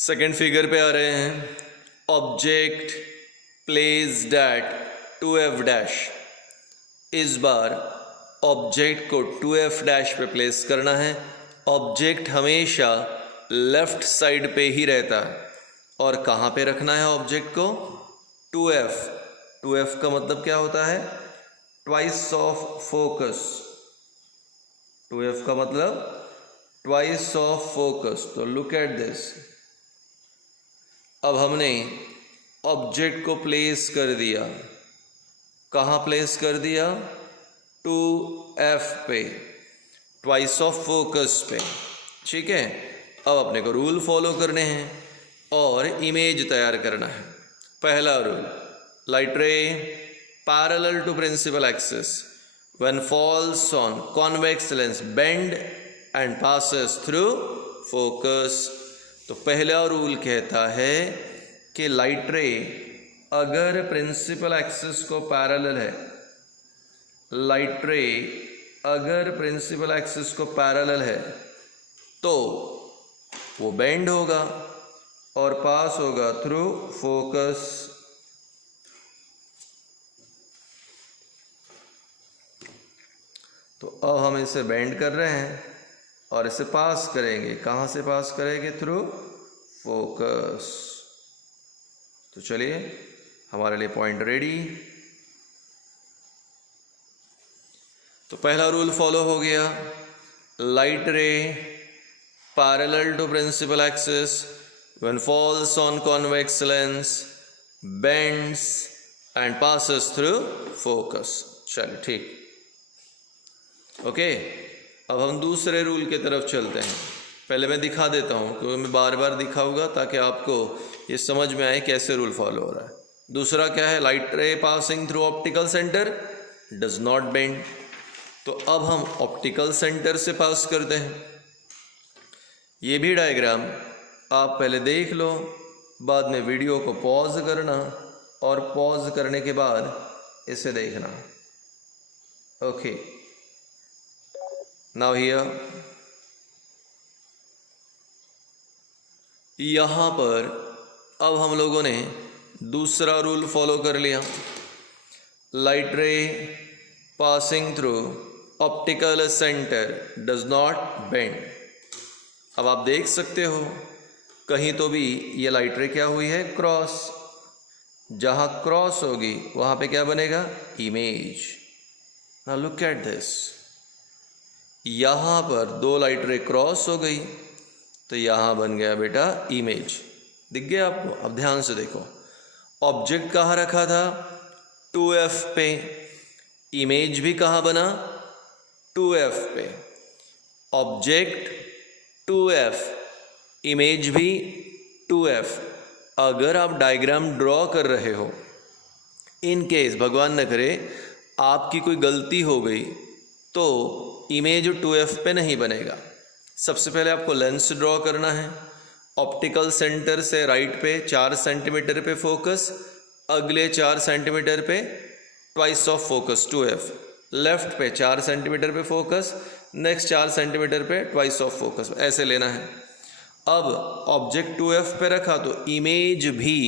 Second figure पे आ रहे हैं। Object placed at 2f dash. इस बार ऑब्जेक्ट को 2f डैश पे प्लेस करना है। ऑब्जेक्ट हमेशा लेफ्ट साइड पे ही रहता है और कहाँ पे रखना है ऑब्जेक्ट को? 2f। 2f का मतलब क्या होता है? Twice of focus. 2f का मतलब ट्वाइस ऑफ फोकस। तो लुक एट दिस। अब हमने ऑब्जेक्ट को प्लेस कर दिया। कहाँ प्लेस कर दिया? 2f पे, ट्वाइस ऑफ फोकस पे। ठीक है, अब अपने को रूल फॉलो करने हैं और इमेज तैयार करना है। पहला rule, light ray parallel to principal axis when falls on convex lens bend and passes through focus. तो पहला रूल कहता है कि लाइट रे अगर प्रिंसिपल एक्सिस को पैरेलल है, लाइट रे अगर प्रिंसिपल एक्सिस को पैरेलल है तो वो बेंड होगा और पास होगा थ्रू फोकस। तो अब हम इसे बेंड कर रहे हैं और इसे पास करेंगे। कहाँ से पास करेंगे? Through focus. तो चलिए, हमारे लिए पॉइंट रेडी। तो पहला रूल फॉलो हो गया। Light ray parallel to principal axis when falls on convex lens bends and passes through focus. चलिए ठीक, ओके। अब हम दूसरे रूल की तरफ चलते हैं। पहले मैं दिखा देता हूँ क्योंकि मैं बार बार दिखाऊंगा ताकि आपको ये समझ में आए कैसे रूल फॉलो हो रहा है। दूसरा क्या है? लाइट रे passing through optical centre does not bend. तो अब हम ऑप्टिकल सेंटर से पास करते हैं। ये भी डायग्राम आप पहले देख लो, बाद में वीडियो को पॉज करना और पॉज करने के बाद इसे देखना। ओके, नाउ हियर, यहाँ पर अब हम लोगों ने दूसरा रूल फॉलो कर लिया। लाइट रे passing through optical centre does not bend. अब आप देख सकते हो कहीं तो भी ये लाइट रे क्या हुई है? क्रॉस। जहाँ क्रॉस होगी वहाँ पे क्या बनेगा? Image. Now look at this. यहाँ पर दो लाइट रे क्रॉस हो गई तो यहाँ बन गया बेटा इमेज। दिख गया आपको? अब ध्यान से देखो, ऑब्जेक्ट कहाँ रखा था? 2f पे। इमेज भी कहाँ बना? 2f पे। ऑब्जेक्ट 2f, इमेज भी 2f। अगर आप डायग्राम ड्रॉ कर रहे हो, इन केस भगवान न करे आपकी कोई गलती हो गई तो इमेज 2f पे नहीं बनेगा। सबसे पहले आपको लेंस ड्रॉ करना है। ऑप्टिकल सेंटर से राइट पे 4 सेंटीमीटर पे फोकस, अगले 4 सेंटीमीटर पे twice of focus 2f। Left पे 4 सेंटीमीटर पे फोकस, नेक्स्ट 4 सेंटीमीटर पे ट्वाइस ऑफ फोकस। ऐसे लेना है। अब ऑब्जेक्ट 2f पे रखा तो इमेज भी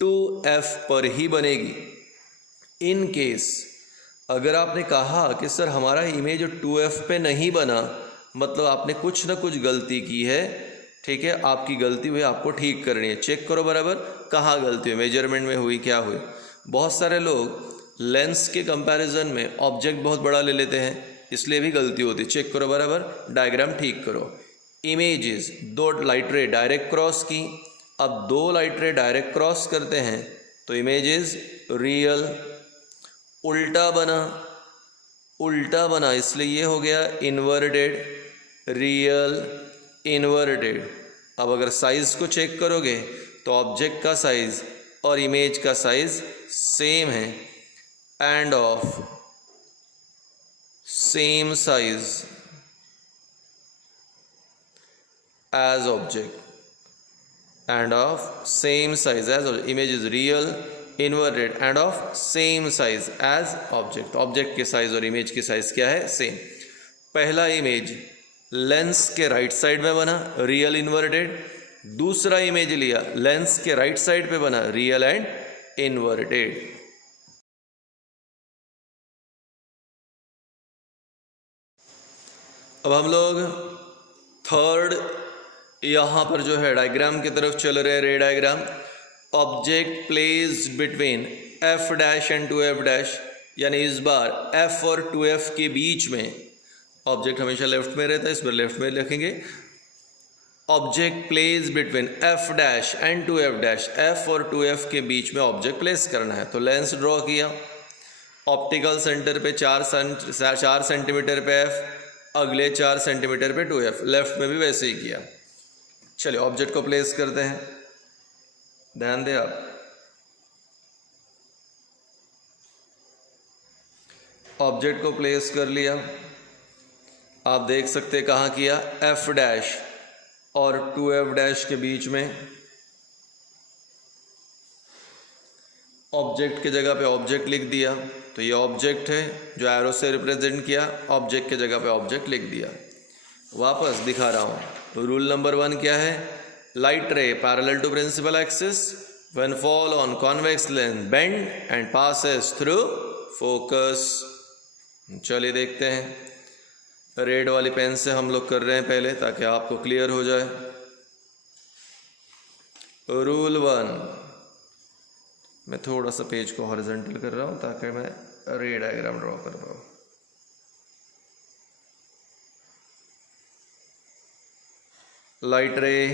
2f पर ही बनेगी। इन केस अगर आपने कहा कि सर हमारा इमेज 2f पे नहीं बना, मतलब आपने कुछ ना कुछ गलती की है। ठीक है, आपकी गलती हुई, आपको ठीक करनी है। चेक करो बराबर कहाँ गलती हुई, मेजरमेंट में हुई, क्या हुई। बहुत सारे लोग लेंस के कंपैरिजन में ऑब्जेक्ट बहुत बड़ा ले लेते हैं, इसलिए भी गलती होती है। चेक करो बराबर, डायग्राम ठीक करो। इमेजेस, 2 लाइट रे डायरेक्ट क्रॉस की। अब 2 लाइट रे डायरेक्ट क्रॉस करते हैं तो इमेजेस रियल। उल्टा बना, उल्टा बना इसलिए ये हो गया इन्वर्टेड। Real, inverted. अब अगर साइज को चेक करोगे तो ऑब्जेक्ट का साइज और इमेज का साइज सेम है, and of same size as object, and of same size as image is real, inverted and of same size as object. Object के साइज और इमेज की साइज क्या है? सेम। पहला इमेज लेंस के right side में बना, रियल इन्वर्टेड। दूसरा इमेज लिया, लेंस के राइट साइड पे बना रियल एंड इन्वर्टेड। अब हम लोग थर्ड यहाँ पर जो है डायग्राम की तरफ चल रहे हैं, रे diagram. Object placed between F dash and 2f dash, यानी इस बार f और 2f के बीच में, ऑब्जेक्ट हमेशा लेफ्ट में रहता है, इस बार लेफ्ट में लिखेंगे। Object place between f dash and 2f dash, f और 2f के बीच में ऑब्जेक्ट प्लेस करना है। तो लेंस ड्रॉ किया, ऑप्टिकल सेंटर पे 4 सेंटीमीटर पे f, अगले 4 सेंटीमीटर पे 2f, लेफ्ट में भी वैसे ही किया। चलिए ऑब्जेक्ट को प्लेस करते हैं, ध्यान दें आप। ऑब्जेक्ट को प्लेस कर लिया, आप देख सकते हैं कहाँ किया, f डैश और 2f डैश के बीच में। ऑब्जेक्ट के जगह पे ऑब्जेक्ट लिख दिया, तो ये ऑब्जेक्ट है जो एरो से रिप्रेजेंट किया, ऑब्जेक्ट के जगह पे ऑब्जेक्ट लिख दिया। वापस दिखा रहा हूँ, रूल नंबर 1 क्या है, light ray parallel to principal axis when fall on convex lens bend and passes through focus. चलिए देखते हैं, रेड वाली पेन से हम लोग कर रहे हैं पहले ताकि आपको क्लियर हो जाए। रूल 1, मैं थोड़ा सा पेज को हॉरिजॉन्टल कर रहा हूं ताकि मैं रे डायग्राम ड्रॉ कर पाऊँ। Light ray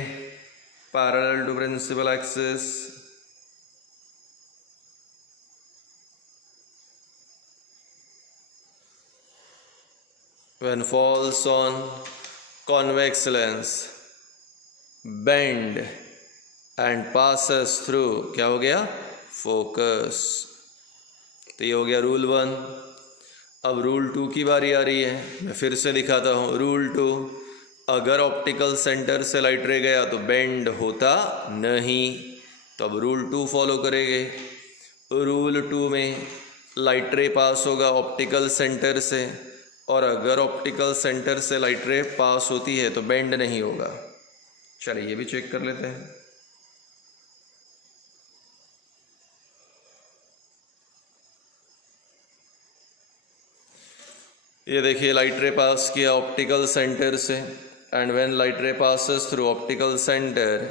parallel to principal axis, when falls on convex lens bend and passes through, क्या हो गया, फोकस। तो ये हो गया रूल 1। अब रूल 2 की बारी आ रही है, मैं फिर से दिखाता हूँ। रूल 2, अगर ऑप्टिकल सेंटर से लाइट रे गया तो बेंड होता नहीं, तो अब रूल 2 फॉलो करेंगे। रूल 2 में लाइट रे पास होगा ऑप्टिकल सेंटर से, और अगर ऑप्टिकल सेंटर से लाइट रे पास होती है तो बेंड नहीं होगा। चलिए ये भी चेक कर लेते हैं। ये देखिए लाइट रे पास किया ऑप्टिकल सेंटर से, and when light ray passes through optical centre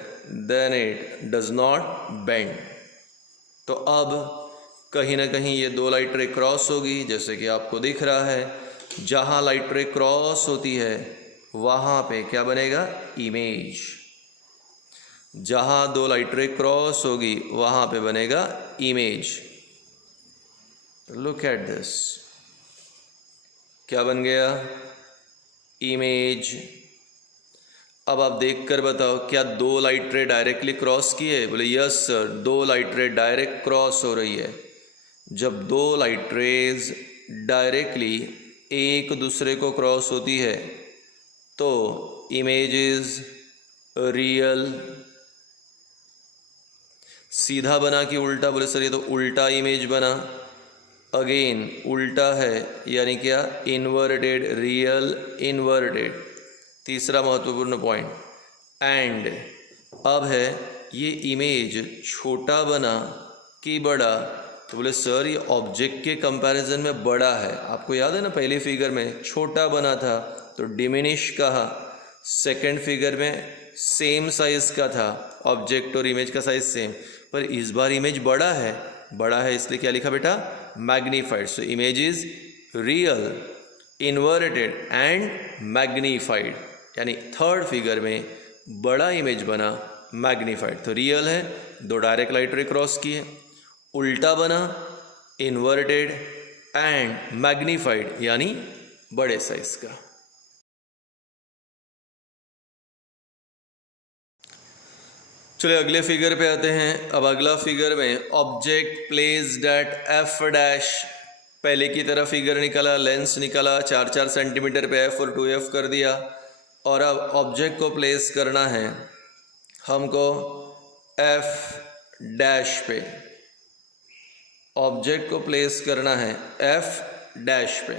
then it does not bend. तो अब कहीं ना कहीं ये 2 लाइट रे क्रॉस होगी, जैसे कि आपको दिख रहा है। जहाँ लाइट रे क्रॉस होती है वहाँ पे क्या बनेगा, इमेज। जहाँ 2 लाइट रे क्रॉस होगी वहाँ पे बनेगा इमेज। लुक एट दिस, क्या बन गया, इमेज। अब आप देख कर बताओ, क्या 2 लाइट रे डायरेक्टली क्रॉस किए? बोले यस सर, 2 लाइट रे डायरेक्ट क्रॉस हो रही है। जब 2 लाइट रेज डायरेक्टली एक दूसरे को क्रॉस होती है तो इमेज इज रियल। सीधा बना कि उल्टा? बोले सर ये तो उल्टा इमेज बना। अगेन उल्टा है, यानी क्या, इन्वर्टेड, रियल इन्वर्टेड। तीसरा महत्वपूर्ण पॉइंट, एंड अब है ये इमेज छोटा बना कि बड़ा? तो बोले सर ये ऑब्जेक्ट के कंपैरिजन में बड़ा है। आपको याद है ना, पहली फिगर में छोटा बना था तो डिमिनिश कहा, सेकंड फिगर में सेम साइज का था, ऑब्जेक्ट और इमेज का साइज सेम, पर इस बार इमेज बड़ा है। बड़ा है इसलिए क्या लिखा बेटा, magnified. So image is real, inverted and magnified, यानी थर्ड फिगर में बड़ा इमेज बना, मैग्नीफाइड। तो रियल है, 2 डायरेक्ट लाइट रे क्रॉस किए, उल्टा बना, इन्वर्टेड एंड मैग्नीफाइड, यानी बड़े साइज का। चलिए अगले फिगर पे आते हैं। अब अगला फिगर में object placed at F dash, पहले की तरह फिगर निकला, लेंस निकला, 4-4 सेंटीमीटर पे एफ और 2f कर दिया, और अब ऑब्जेक्ट को प्लेस करना है हमको एफ डैश पे। ऑब्जेक्ट को प्लेस करना है एफ डैश पे,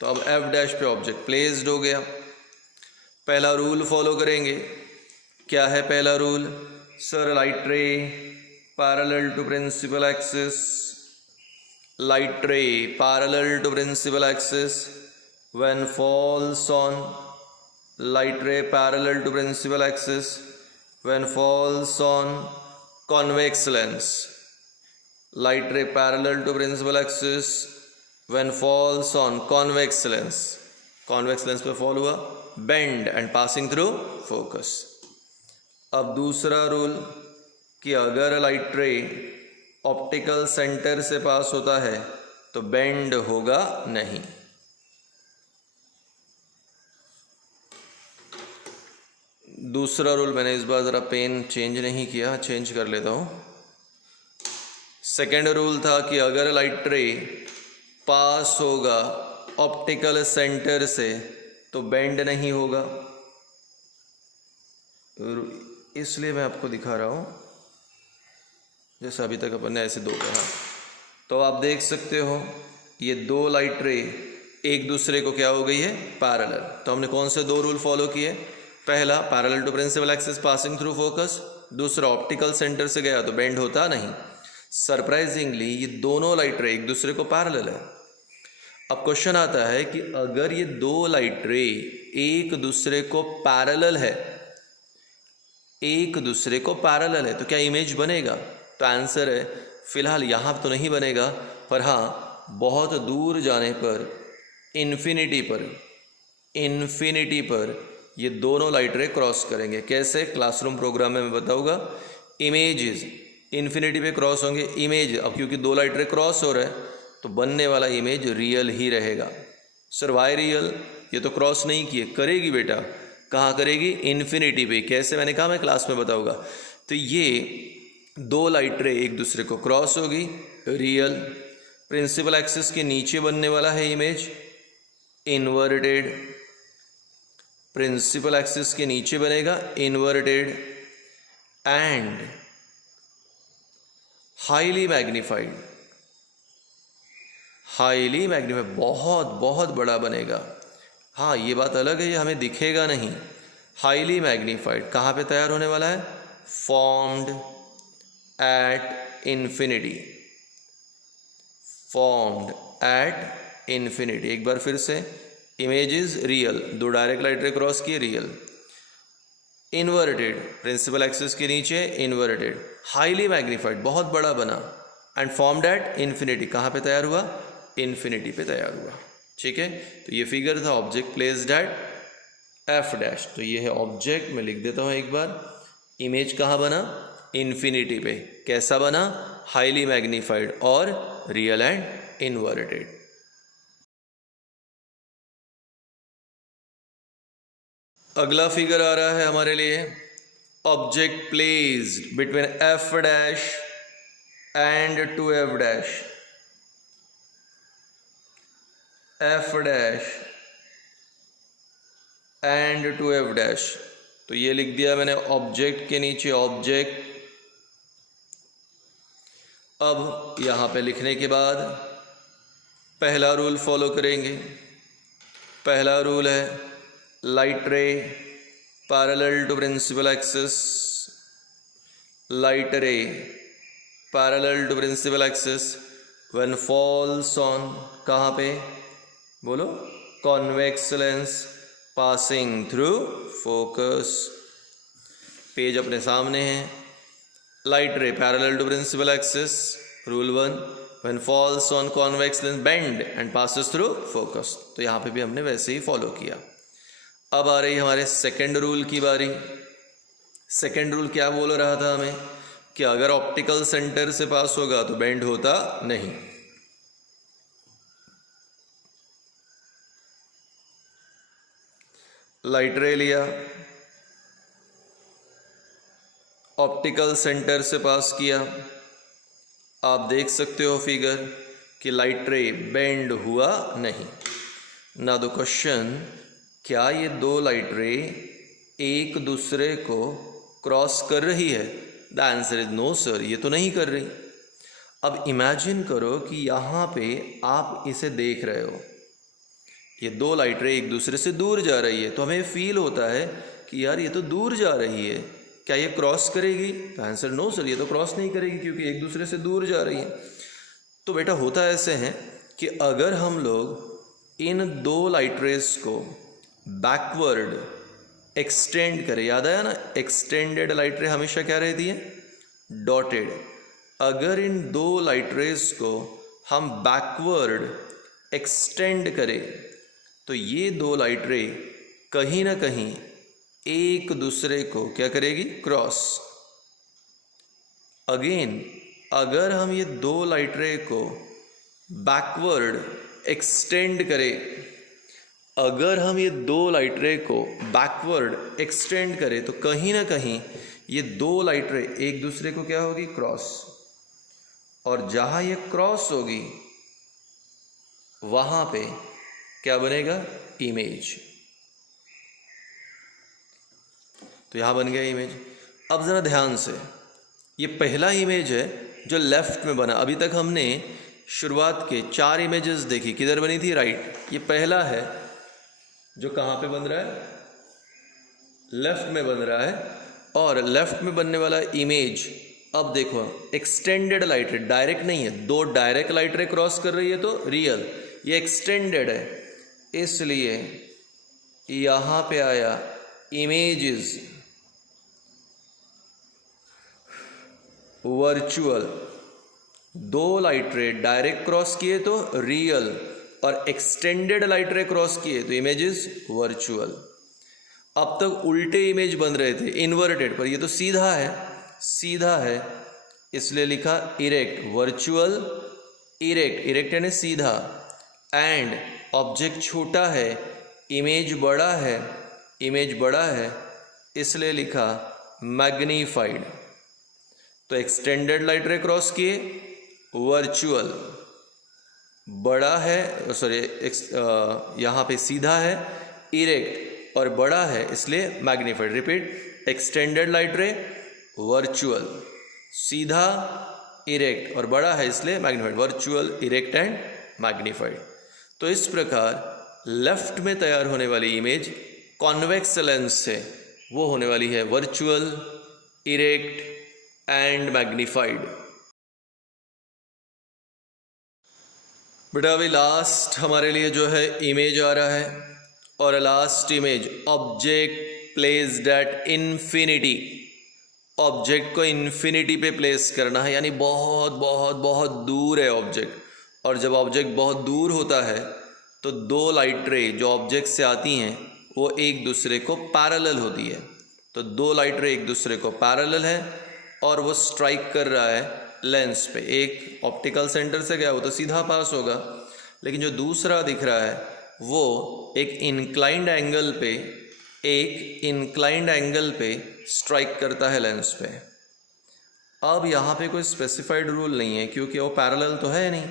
तो अब एफ डैश पे ऑब्जेक्ट प्लेस्ड हो गया। पहला रूल फॉलो करेंगे, क्या है पहला rule? Sir light ray parallel to principal axis, light ray parallel to principal axis when falls on, light ray parallel to principal axis when falls on convex lens, light ray parallel to principal axis when falls on convex lens, convex lens पे fall हुआ, bend and passing through focus. अब दूसरा rule कि अगर light ray optical centre से पास होता है तो बेंड होगा नहीं। दूसरा रूल मैंने इस बार ज़रा पेन चेंज नहीं किया, चेंज कर लेता हूँ। सेकेंड रूल था कि अगर लाइट रे पास होगा ऑप्टिकल सेंटर से तो बेंड नहीं होगा, इसलिए मैं आपको दिखा रहा हूँ। जैसे अभी तक अपन ने ऐसे दो कहा, तो आप देख सकते हो ये दो लाइट रे एक दूसरे को क्या हो गई है? पैरेलल। तो हमने कौन से दो रूल फॉलो किए? पहला parallel to principal axis passing through focus, दूसरा ऑप्टिकल सेंटर से गया तो बेंड होता नहीं। सरप्राइजिंगली ये दोनों लाइट रे एक दूसरे को पैरेलल है। अब क्वेश्चन आता है कि अगर ये दो लाइट रे एक दूसरे को पैरेलल है, एक दूसरे को पैरेलल है, तो क्या इमेज बनेगा? तो आंसर है फिलहाल यहाँ तो नहीं बनेगा, पर हाँ बहुत दूर जाने पर इन्फिनिटी पर ये दोनों लाइट रे क्रॉस करेंगे। कैसे? क्लासरूम प्रोग्राम में मैं बताऊंगा। इमेजेस इन्फिनिटी पे क्रॉस होंगे, इमेज अब क्योंकि दो लाइट रे क्रॉस हो रहा है तो बनने वाला इमेज रियल ही रहेगा। Sir why real? ये तो क्रॉस नहीं किए, करेगी बेटा। कहाँ करेगी? इन्फिनिटी पे। कैसे? मैंने कहा मैं क्लास में बताऊंगा। तो ये दो लाइट रे एक दूसरे को क्रॉस होगी, रियल। प्रिंसिपल एक्सिस के नीचे बनने वाला है इमेज, इन्वर्टेड। प्रिंसिपल एक्सिस के नीचे बनेगा इन्वर्टेड एंड हाईली मैग्नीफाइड, बहुत बहुत बड़ा बनेगा। हाँ ये बात अलग है, ये हमें दिखेगा नहीं। हाईली मैग्नीफाइड कहाँ पे तैयार होने वाला है? फॉर्म्ड एट इन्फिनिटी, एक बार फिर से, इमेज इज रियल, दो डायरेक्ट लाइट रे क्रॉस किए, रियल। इन्वर्टेड प्रिंसिपल एक्सिस के नीचे इन्वर्टेड, हाईली मैग्नीफाइड बहुत बड़ा बना, एंड फॉर्म्ड एट इन्फिनिटी कहाँ पे तैयार हुआ? इन्फिनिटी पे तैयार हुआ। ठीक है, तो ये फिगर था object placed at F dash. तो ये है ऑब्जेक्ट, मैं लिख देता हूँ एक बार। इमेज कहाँ बना? इन्फिनिटी पे। कैसा बना? हाईली मैग्नीफाइड और रियल एंड इन्वर्टेड। अगला फिगर आ रहा है हमारे लिए, object placed between F dash and two F dash, F dash and two F dash. तो ये लिख दिया मैंने ऑब्जेक्ट के नीचे ऑब्जेक्ट। अब यहाँ पे लिखने के बाद पहला रूल फॉलो करेंगे। पहला रूल है light ray parallel to principal axis, light ray parallel to principal axis when falls on, कहाँ पे? बोलो, convex lens passing through focus. Page अपने सामने है। Light ray parallel to principal axis, rule 1, when falls on convex lens bend and passes through focus. तो यहाँ पे भी हमने वैसे ही फॉलो किया। अब आ रही हमारे सेकेंड रूल की बारी। सेकेंड रूल क्या बोल रहा था हमें? कि अगर ऑप्टिकल सेंटर से पास होगा तो बेंड होता नहीं। लाइट रे लिया, ऑप्टिकल सेंटर से पास किया। आप देख सकते हो फिगर कि लाइट रे बेंड हुआ नहीं। ना द क्वेश्चन, क्या ये दो लाइट रे एक दूसरे को क्रॉस कर रही है? The answer is no sir, ये तो नहीं कर रही। अब इमेजिन करो कि यहाँ पे आप इसे देख रहे हो, ये दो लाइट रे एक दूसरे से दूर जा रही है, तो हमें फील होता है कि यार ये तो दूर जा रही है, क्या ये क्रॉस करेगी? तो आंसर नो सर, ये तो क्रॉस नहीं करेगी क्योंकि एक दूसरे से दूर जा रही है। तो बेटा होता ऐसे है कि अगर हम लोग इन दो लाइट रेज को बैकवर्ड एक्सटेंड करें, याद आया ना, एक्सटेंडेड लाइट रे हमेशा क्या रहती है? डॉटेड। अगर इन दो लाइट रेज को हम बैकवर्ड एक्सटेंड करें तो ये दो लाइट रे कहीं ना कहीं एक दूसरे को क्या करेगी? क्रॉस। अगेन अगर हम ये दो लाइट रे को बैकवर्ड एक्सटेंड करें, अगर हम ये दो लाइट रे को बैकवर्ड एक्सटेंड करें तो कहीं ना कहीं ये दो लाइट रे एक दूसरे को क्या होगी? क्रॉस। और जहां ये क्रॉस होगी वहां पे क्या बनेगा? इमेज। तो यहां बन गया इमेज। अब जरा ध्यान से, ये पहला इमेज है जो लेफ्ट में बना। अभी तक हमने शुरुआत के 4 इमेजेस देखी, किधर बनी थी? राइट। ये पहला है जो कहाँ पे बन रहा है? लेफ्ट में बन रहा है। और लेफ्ट में बनने वाला इमेज, अब देखो एक्सटेंडेड लाइट रे, डायरेक्ट नहीं है। दो डायरेक्ट लाइट रे क्रॉस कर रही है तो रियल, ये एक्सटेंडेड है, इसलिए यहां पे आया इमेजेस वर्चुअल। दो लाइट रे डायरेक्ट क्रॉस किए तो रियल, और एक्सटेंडेड लाइट रे क्रॉस किए तो इमेजेस वर्चुअल। अब तक उल्टे इमेज बन रहे थे, इन्वर्टेड, पर ये तो सीधा है, सीधा है, इसलिए लिखा इरेक्ट। वर्चुअल इरेक्ट, इरेक्ट यानी सीधा। एंड ऑब्जेक्ट छोटा है, इमेज बड़ा है, इमेज बड़ा है, इसलिए लिखा मैग्नीफाइड। तो एक्सटेंडेड लाइट रे क्रॉस किए, वर्चुअल बड़ा है, सॉरी यहाँ पे सीधा है, इरेक्ट और बड़ा है इसलिए मैग्नीफाइड। रिपीट, एक्सटेंडेड लाइट रे वर्चुअल, सीधा इरेक्ट और बड़ा है इसलिए magnified. Virtual, erect and magnified. तो इस प्रकार लेफ्ट में तैयार होने वाली इमेज कॉन्वेक्स लेंस से वो होने वाली है वर्चुअल, इरेक्ट एंड मैग्नीफाइड। बेटा अभी लास्ट हमारे लिए जो है इमेज आ रहा है, और last image object placed at infinity. Object को इन्फिनिटी पे प्लेस करना है, यानी बहुत बहुत बहुत दूर है ऑब्जेक्ट। और जब ऑब्जेक्ट बहुत दूर होता है तो दो लाइट रे जो ऑब्जेक्ट से आती हैं वो एक दूसरे को पैरेलल होती है। तो दो लाइट रे एक दूसरे को पैरेलल है और वो स्ट्राइक कर रहा है लेंस पे। एक ऑप्टिकल सेंटर से गया वो तो सीधा पास होगा, लेकिन जो दूसरा दिख रहा है वो एक इंक्लाइंड एंगल पे, एक इंक्लाइंड एंगल पे स्ट्राइक करता है लेंस पे। अब यहाँ पे कोई स्पेसिफाइड रूल नहीं है क्योंकि वो पैरेलल तो है नहीं,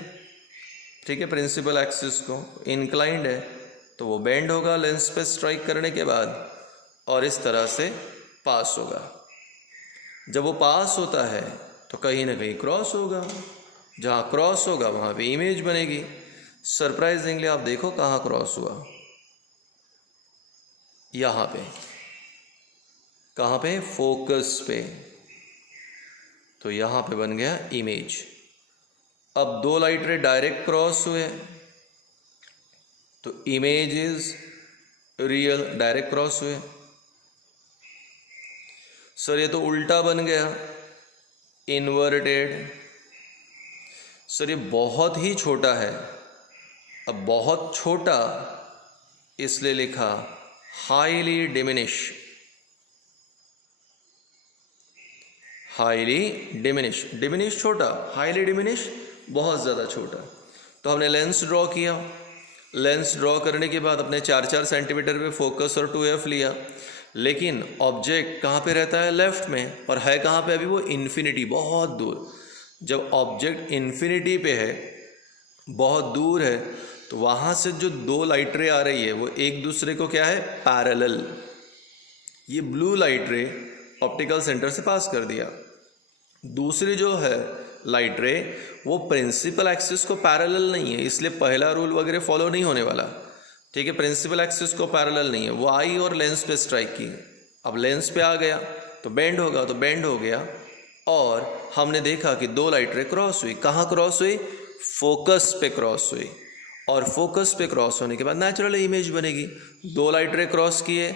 ठीक है। प्रिंसिपल एक्सिस को इंक्लाइंड है तो वो बेंड होगा लेंस पे स्ट्राइक करने के बाद और इस तरह से पास होगा। जब वो पास होता है तो कहीं ना कहीं क्रॉस होगा, जहाँ क्रॉस होगा वहाँ पे इमेज बनेगी। सरप्राइजिंगली आप देखो कहाँ क्रॉस हुआ, यहाँ पे। कहाँ पे? फोकस पे। तो यहाँ पे बन गया इमेज। अब दो लाइट रे डायरेक्ट क्रॉस हुए तो image is real, direct cross हुए। सर ये तो उल्टा बन गया, इन्वर्टेड। सर ये बहुत ही छोटा है। अब बहुत छोटा इसलिए लिखा highly diminish, highly diminish. Diminish छोटा, हाईली डिमिनिश बहुत ज़्यादा छोटा। तो हमने लेंस ड्रॉ किया, लेंस ड्रॉ करने के बाद अपने 4-4 सेंटीमीटर पे फोकस और 2f लिया, लेकिन ऑब्जेक्ट कहाँ पे रहता है? लेफ्ट में। और है कहाँ पे? अभी वो इन्फिनिटी, बहुत दूर। जब ऑब्जेक्ट इन्फिनिटी पे है, बहुत दूर है, तो वहाँ से जो दो लाइट रे आ रही है वो एक दूसरे को क्या है? पैरेलल। ये blue light ray optical centre से पास कर दिया। दूसरी जो है लाइट रे वो प्रिंसिपल एक्सिस को पैरेलल नहीं है, इसलिए पहला रूल वगैरह फॉलो नहीं होने वाला, ठीक है। प्रिंसिपल एक्सिस को पैरेलल नहीं है, वो आई और लेंस पे स्ट्राइक की, अब लेंस पे आ गया तो बेंड होगा, तो बेंड हो गया। और हमने देखा कि दो लाइट रे क्रॉस हुई। कहाँ क्रॉस हुई? फोकस पे क्रॉस हुई। और फोकस पे क्रॉस होने के बाद नेचुरल इमेज बनेगी। दो लाइट रे क्रॉस किए,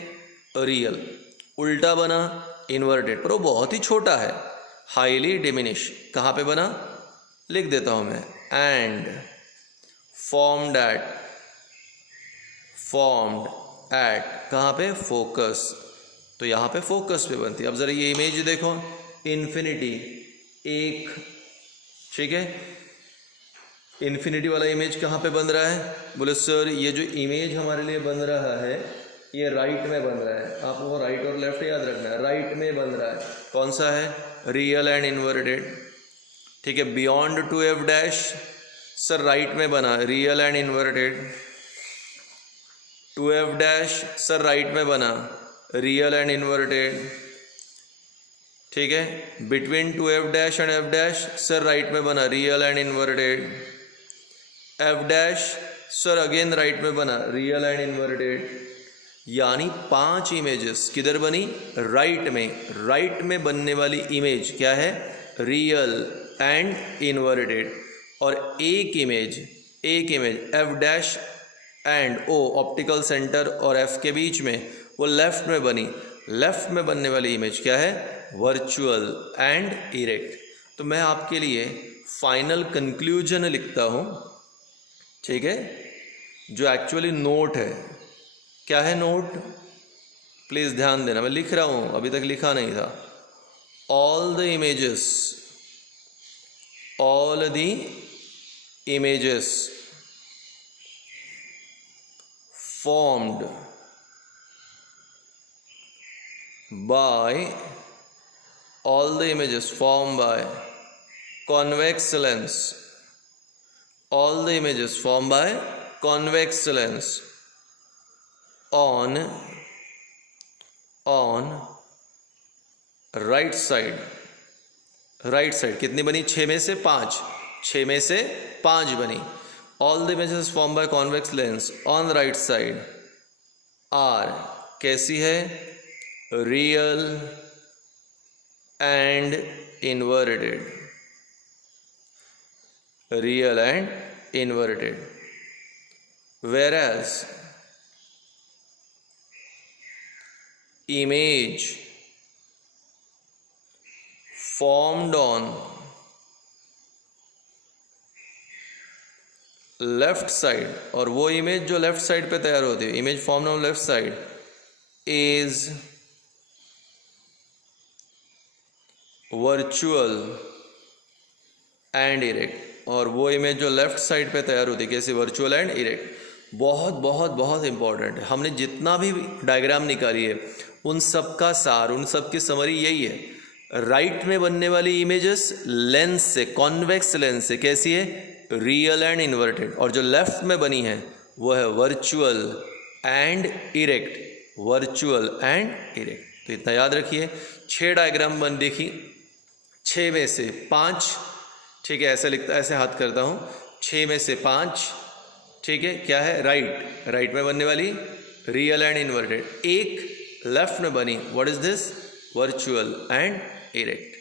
रियल। उल्टा बना, इन्वर्टेड। पर वो बहुत ही छोटा है, हाईली डिमिनिश। कहाँ पे बना? लिख देता हूँ मैं, एंड फॉर्म्ड एट कहाँ पे? फोकस। तो यहाँ पे फोकस पे बनती है। अब ज़रा ये इमेज देखो, इन्फिनिटी, एक, ठीक है। इन्फिनिटी वाला इमेज कहाँ पे बन रहा है? बोले सर ये जो इमेज हमारे लिए बन रहा है ये राइट में बन रहा है। आपको राइट और लेफ्ट याद रखना है, राइट में बन रहा है। कौन सा है? रियल एंड इन्वर्टेड, ठीक है। Beyond 2f dash, sir right में बना, real and inverted. 2f dash, sir right में बना, रियल एंड इन्वर्टेड, ठीक है। Between 2f dash and f dash, sir right में बना, real and inverted. f dash, sir again right में बना, रियल एंड इन्वर्टेड। यानी 5 इमेजेस किधर बनी? राइट में। राइट में बनने वाली इमेज क्या है? Real and inverted. और एक image f dash and o, optical centre और f के बीच में, वो लेफ्ट में बनी। लेफ्ट में बनने वाली इमेज क्या है? Virtual and erect. तो मैं आपके लिए फाइनल कंक्लूजन लिखता हूँ, ठीक है, जो एक्चुअली नोट है। क्या है नोट? प्लीज़ ध्यान देना, मैं लिख रहा हूँ, अभी तक लिखा नहीं था। All the images formed by convex lens, all the images formed by convex lens on right side कितनी बनी? 6 में से 5 बनी। All the images form by convex lens on right side are, कैसी है? Real and inverted. whereas image formed on left side, और वो image जो लेफ्ट साइड पे तैयार होती है, image form on left side is virtual and erect. और वो इमेज जो लेफ्ट साइड पे तैयार होती है कैसे? Virtual and erect. बहुत बहुत बहुत इंपॉर्टेंट है। हमने जितना भी डायग्राम निकाली है उन सब का सार, उन सब की समरी यही है। राइट में बनने वाली इमेजेस लेंस से, कॉन्वेक्स लेंस से, कैसी है? Real and inverted. और जो लेफ्ट में बनी है वो है वर्चुअल एंड इरेक्ट। तो इतना याद रखिए। 6 डायग्राम बन देखी, 6 में से 5, ठीक है, ऐसे हाथ करता हूँ, 6 में से 5, ठीक है। क्या है? राइट में बनने वाली रियल एंड इन्वर्टेड। एक लेफ्ट में बनी, what is this? Virtual and erect.